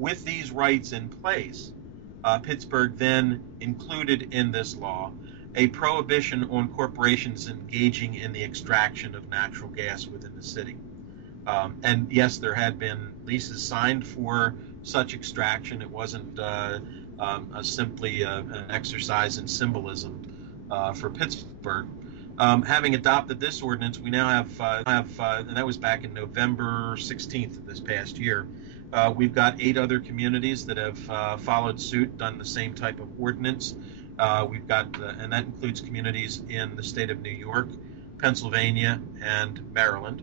with these rights in place, Pittsburgh then included in this law a prohibition on corporations engaging in the extraction of natural gas within the city. And yes, there had been leases signed for such extraction. It wasn't simply an exercise in symbolism for Pittsburgh. Having adopted this ordinance, we now have, and that was back in November 16th of this past year, we've got 8 other communities that have followed suit, done the same type of ordinance. We've got, and that includes communities in the state of New York, Pennsylvania, and Maryland.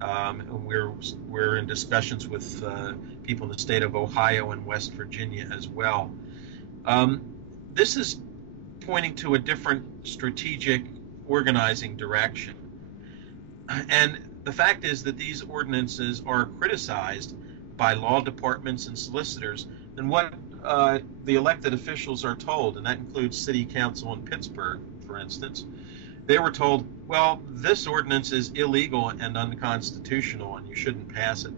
We're in discussions with people in the state of Ohio and West Virginia as well. This is pointing to a different strategic organizing direction. And the fact is that these ordinances are criticized by law departments and solicitors, and what the elected officials are told, and that includes City Council in Pittsburgh, for instance. They were told, well, this ordinance is illegal and unconstitutional, and you shouldn't pass it.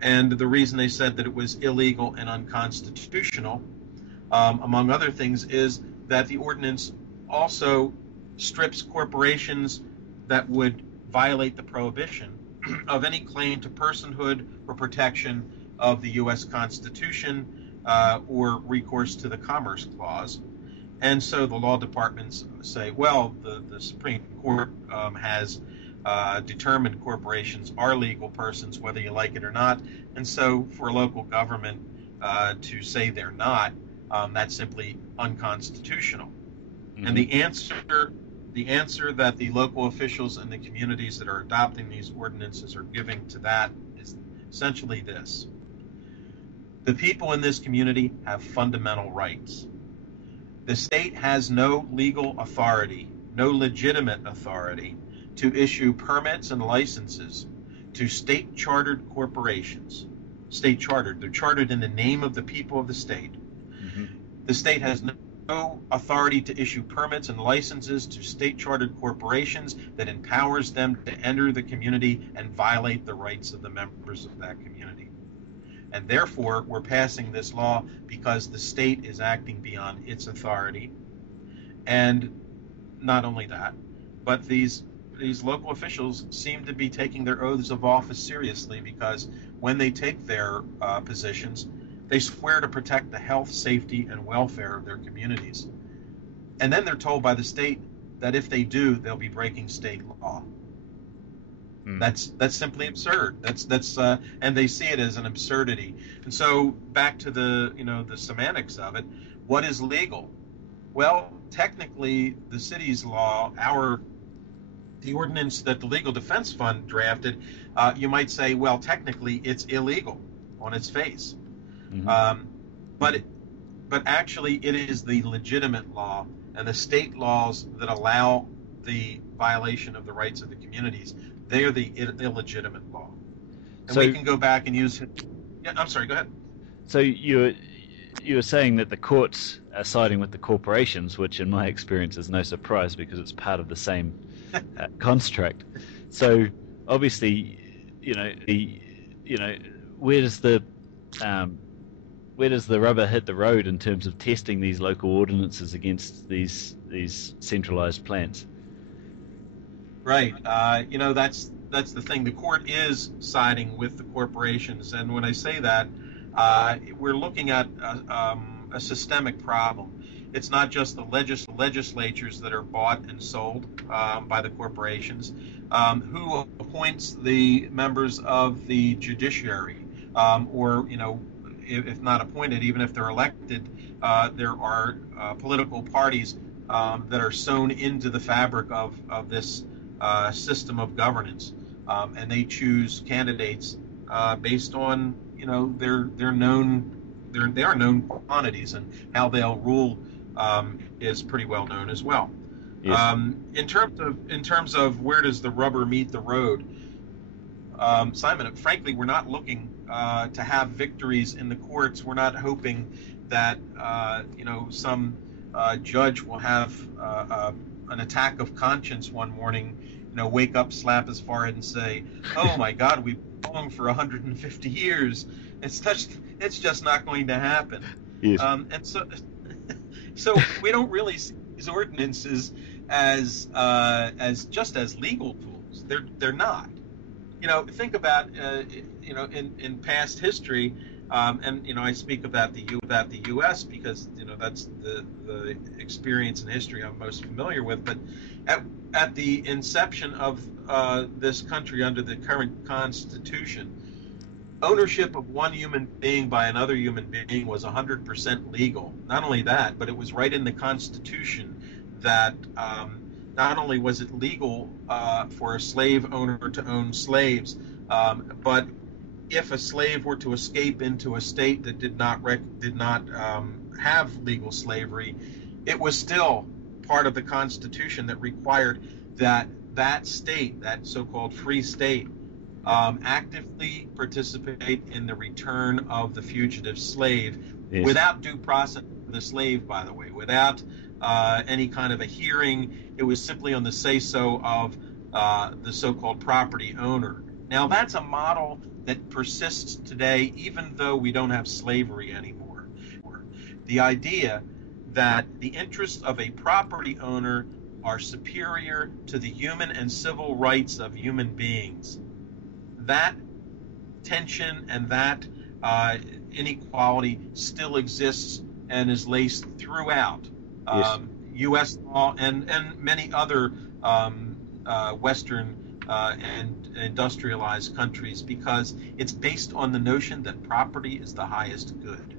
And the reason they said that it was illegal and unconstitutional, among other things, is that the ordinance also strips corporations that would violate the prohibition of any claim to personhood or protection of the U.S. Constitution or recourse to the Commerce Clause. And so the law departments say, well, the Supreme Court has determined corporations are legal persons, whether you like it or not. And so for a local government to say they're not, that's simply unconstitutional. Mm-hmm. And the answer that the local officials and the communities that are adopting these ordinances are giving to that is essentially this. The people in this community have fundamental rights. The state has no legal authority, no legitimate authority to issue permits and licenses to state-chartered corporations. State-chartered, they're chartered in the name of the people of the state. Mm-hmm. The state has no authority to issue permits and licenses to state-chartered corporations that empowers them to enter the community and violate the rights of the members of that community. And therefore, we're passing this law because the state is acting beyond its authority. And not only that, but these local officials seem to be taking their oaths of office seriously, because when they take their positions, they swear to protect the health, safety, and welfare of their communities. And then they're told by the state that if they do, they'll be breaking state law. That's simply absurd. And they see it as an absurdity. And so back to the semantics of it. What is legal? Well, technically, the city's law, the ordinance that the Legal Defense Fund drafted, you might say, well, technically, it's illegal on its face. Mm-hmm. But actually, it is the legitimate law and the state laws that allow the violation of the rights of the communities. They are the illegitimate law. And so we can go back and use it. Yeah, I'm sorry, go ahead. So you were saying that the courts are siding with the corporations, which in my experience is no surprise because it's part of the same construct. So obviously, where does the rubber hit the road in terms of testing these local ordinances against these centralized plans? Right. That's the thing. The court is siding with the corporations, and when I say that, we're looking at a systemic problem. It's not just the legislatures that are bought and sold by the corporations. Who appoints the members of the judiciary, or if not appointed, even if they're elected, there are political parties that are sewn into the fabric of this system of governance, and they choose candidates based on they are known quantities, and how they'll rule is pretty well known as well. Yes. In terms of where does the rubber meet the road, Simon, frankly, we're not looking to have victories in the courts. We're not hoping that some judge will have an attack of conscience one morning, wake up, slap his forehead, and say, "Oh my God, we've been wrong for 150 years, It's just not going to happen. Yes. And so we don't really see these ordinances as just as legal tools. They're not. Think about in past history, and I speak about the U.S. because that's the experience and history I'm most familiar with. But at the inception of this country under the current Constitution, ownership of one human being by another human being was 100% legal. Not only that, but it was right in the Constitution that not only was it legal for a slave owner to own slaves, but if a slave were to escape into a state that did not have legal slavery, it was still part of the Constitution that required that state, that so-called free state, actively participate in the return of the fugitive slave. Yes. Without due process for the slave, by the way, without any kind of a hearing. It was simply on the say-so of the so-called property owner. Now, that's a model that persists today, even though we don't have slavery anymore. The idea that the interests of a property owner are superior to the human and civil rights of human beings. That tension and that inequality still exists and is laced throughout Yes. U.S. law and many other Western and industrialized countries, because it's based on the notion that property is the highest good.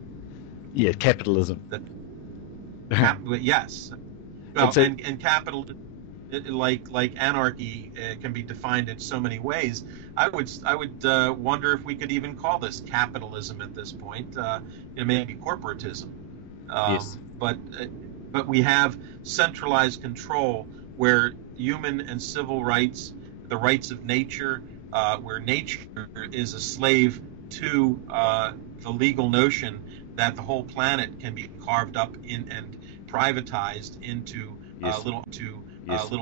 Yeah, capitalism. Yes. Well, and capital, like anarchy, can be defined in so many ways. I would wonder if we could even call this capitalism at this point. Maybe corporatism. Yes. But we have centralized control where human and civil rights, the rights of nature, where nature is a slave to the legal notion that the whole planet can be carved up in and privatized into Yes. little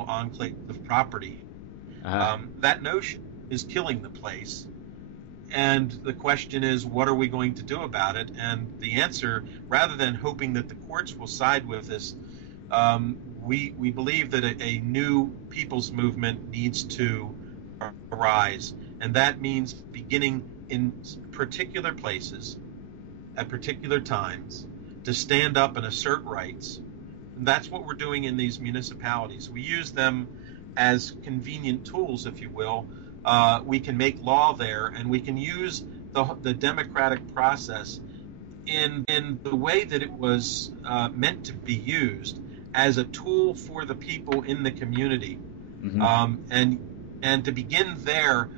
enclaves of property. Uh-huh. That notion is killing the place. And the question is, what are we going to do about it? And the answer, rather than hoping that the courts will side with us, we believe that a new people's movement needs to arise. And that means beginning in particular places, at particular times, to stand up and assert rights. And that's what we're doing in these municipalities. We use them as convenient tools, if you will. We can make law there, and we can use the democratic process in the way that it was meant to be used, as a tool for the people in the community. Mm-hmm. And to begin there,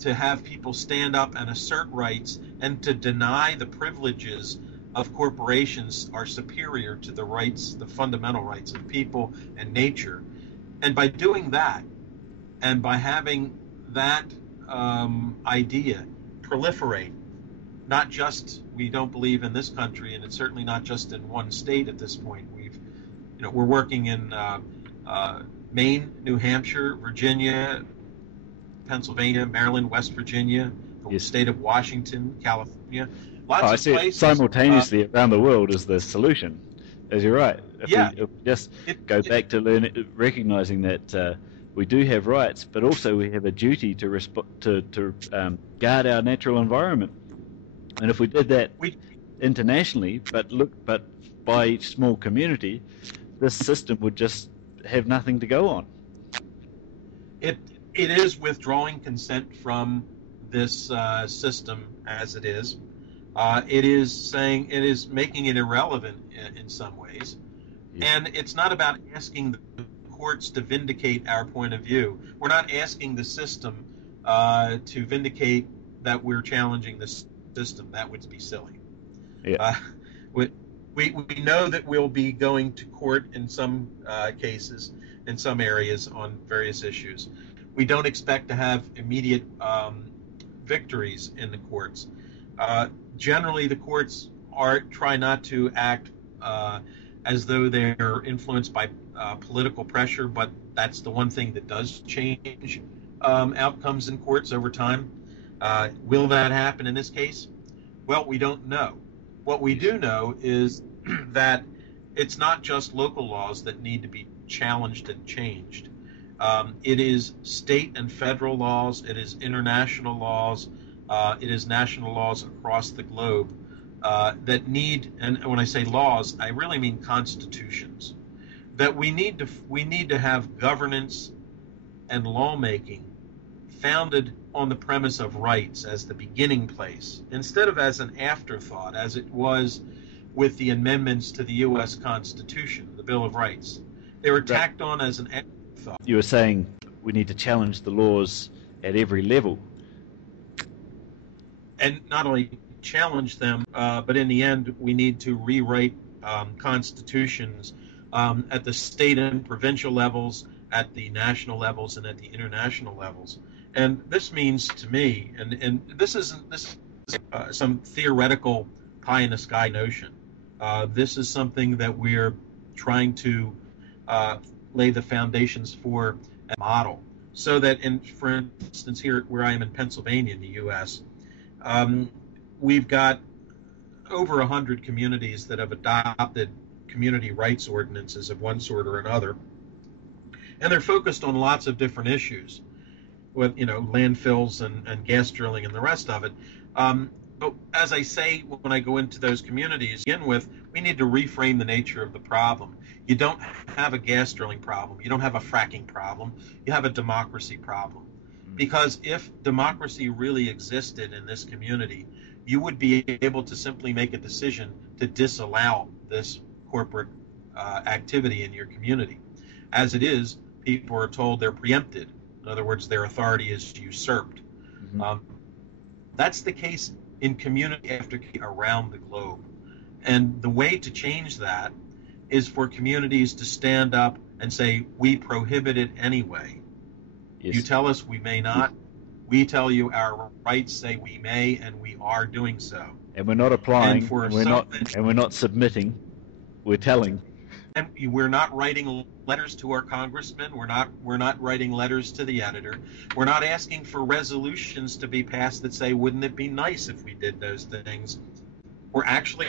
to have people stand up and assert rights, and to deny the privileges of corporations are superior to the rights, the fundamental rights of people and nature. And by doing that, and by having that idea proliferate, not just, we don't believe in this country, and it's certainly not just in one state at this point. We're working in Maine, New Hampshire, Virginia, Pennsylvania, Maryland, West Virginia, the Yes. state of Washington, California. Lots I of see it places. simultaneously around the world as the solution, as you're right. If Yeah. we just go back to recognizing that we do have rights, but also we have a duty to guard our natural environment. And if we did that internationally, but by each small community, this system would just have nothing to go on. It is withdrawing consent from this system as it is. It is making it irrelevant in some ways. Yes. And it's not about asking the courts to vindicate our point of view. We're not asking the system to vindicate that we're challenging the system. That would be silly. Yeah. We know that we'll be going to court in some cases, in some areas, on various issues. We don't expect to have immediate victories in the courts. Generally, the courts try not to act as though they're influenced by political pressure, but that's the one thing that does change outcomes in courts over time. Will that happen in this case? Well, we don't know. What we do know is that it's not just local laws that need to be challenged and changed. It is state and federal laws, it is international laws, it is national laws across the globe that need, and when I say laws, I really mean constitutions, that we need to have governance and lawmaking founded on the premise of rights as the beginning place, instead of as an afterthought, as it was with the amendments to the U.S. Constitution, the Bill of Rights. They were tacked on as an afterthought. You were saying we need to challenge the laws at every level. And not only challenge them, but in the end, we need to rewrite constitutions at the state and provincial levels, at the national levels, and at the international levels. And this means to me, and this isn't some theoretical pie-in-the-sky notion. This is something that we're trying to lay the foundations for a model. So that, for instance, here where I am in Pennsylvania in the U.S., we've got over 100 communities that have adopted community rights ordinances of one sort or another. And they're focused on lots of different issues, with landfills and gas drilling and the rest of it. But as I say, when I go into those communities, to begin with, we need to reframe the nature of the problem. You don't have a gas drilling problem. You don't have a fracking problem. You have a democracy problem. Because if democracy really existed in this community, you would be able to simply make a decision to disallow this corporate activity in your community. As it is, people are told they're preempted. In other words, their authority is usurped. Mm-hmm. That's the case in community after community around the globe. And the way to change that is for communities to stand up and say, we prohibit it anyway. Yes. You tell us we may not. We tell you our rights say we may, and we are doing so. And we're not applying, and we're not submitting, we're telling. And we're not writing letters to our congressman. We're not writing letters to the editor. We're not asking for resolutions to be passed that say, wouldn't it be nice if we did those things? We're actually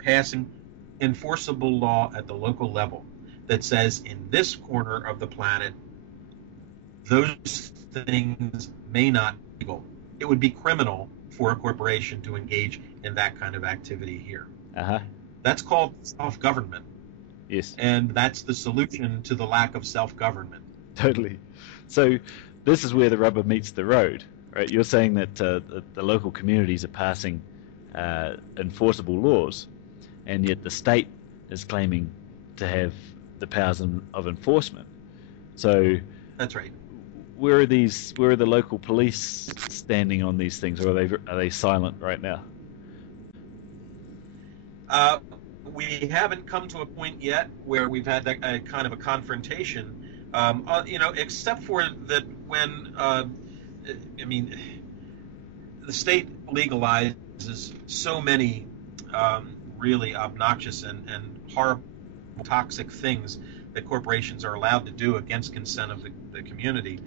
passing enforceable law at the local level that says in this corner of the planet, those things may not be legal. It would be criminal for a corporation to engage in that kind of activity here. Uh-huh. That's called self-government. Yes. And that's the solution to the lack of self-government. Totally. So this is where the rubber meets the road, right? You're saying that the local communities are passing enforceable laws, and yet the state is claiming to have the powers of enforcement. So that's right. Where are the local police standing on these things, or are they silent right now? We haven't come to a point yet where we've had that kind of a confrontation, except for that when, the state legalizes so many really obnoxious and horrible, toxic things that corporations are allowed to do against consent of the community.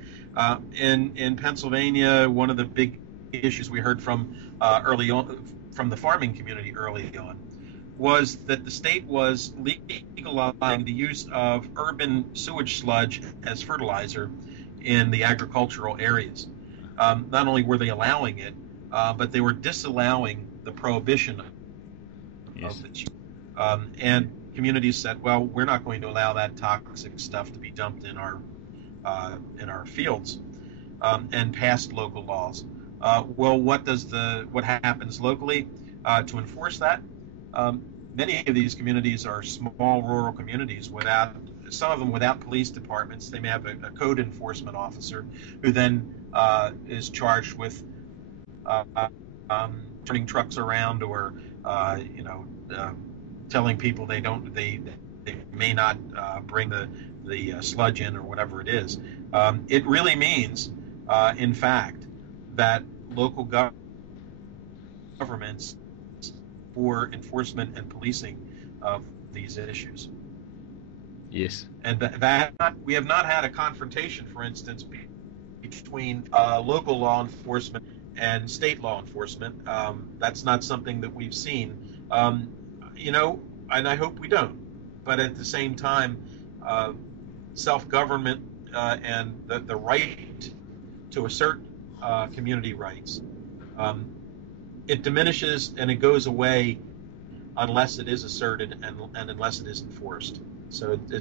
In Pennsylvania, one of the big issues we heard from early on, from the farming community early on, was that the state was legalizing the use of urban sewage sludge as fertilizer in the agricultural areas. Not only were they allowing it, but they were disallowing the prohibition of it. And communities said, well, we're not going to allow that toxic stuff to be dumped in our fields, and passed local laws. Well, what happens locally to enforce that? Many of these communities are small rural communities some of them without police departments. They may have a code enforcement officer who then is charged with turning trucks around or telling people they may not bring the sludge in or whatever it is. It really means, in fact, that local governments for enforcement and policing of these issues. Yes. And we have not had a confrontation, for instance, between local law enforcement and state law enforcement. That's not something that we've seen, and I hope we don't. But at the same time, self-government and the right to assert community rights, it diminishes and it goes away unless it is asserted and unless it is enforced. So it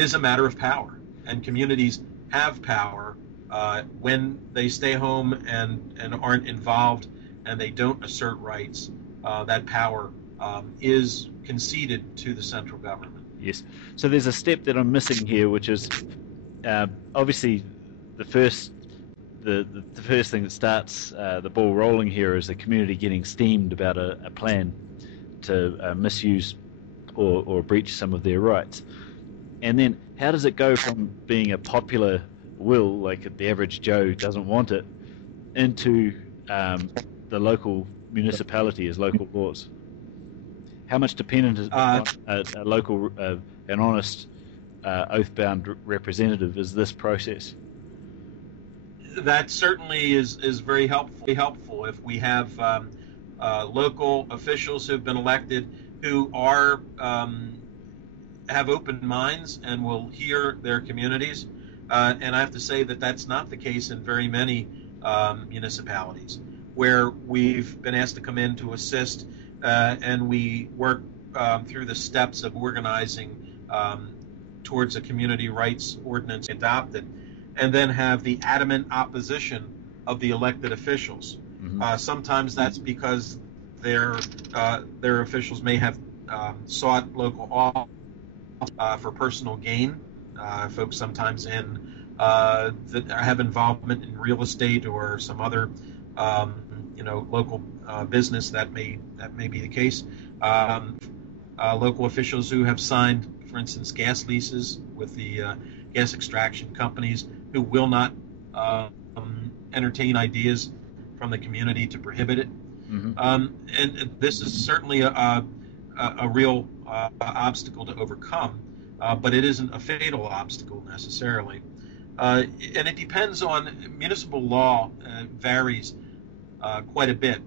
is a matter of power, and communities have power when they stay home and aren't involved and they don't assert rights. That power is conceded to the central government. Yes. So there's a step that I'm missing here, which is obviously the first thing that starts the ball rolling here is the community getting steamed about a plan to misuse or breach some of their rights. And then how does it go from being a popular will, like the average Joe doesn't want it, into the local municipality as local laws? How much dependent is a local, an honest, oath-bound representative is this process? That certainly is very helpful if we have local officials who've been elected who are have open minds and will hear their communities. And I have to say that that's not the case in very many municipalities, where we've been asked to come in to assist, and we work through the steps of organizing towards a community rights ordinance adopted, and then have the adamant opposition of the elected officials. Mm-hmm. Sometimes that's because their officials may have sought local office for personal gain. Folks sometimes that have involvement in real estate or some other local business that may be the case. Local officials who have signed, for instance, gas leases with the gas extraction companies, who will not entertain ideas from the community to prohibit it. Mm-hmm. And this is certainly a real obstacle to overcome, but it isn't a fatal obstacle necessarily. And it depends on municipal law, varies quite a bit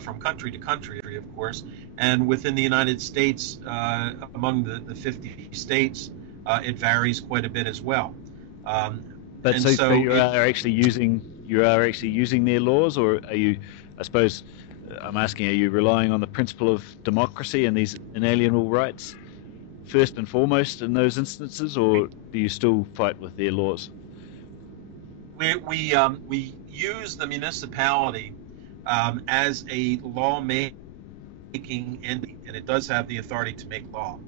from country to country, of course, and within the United States, among the 50 states, it varies quite a bit as well. But so you are actually using their laws, or are you? I suppose I'm asking: are you relying on the principle of democracy and these inalienable rights first and foremost in those instances, or do you still fight with their laws? We use the municipality as a law-making entity, and it does have the authority to make law.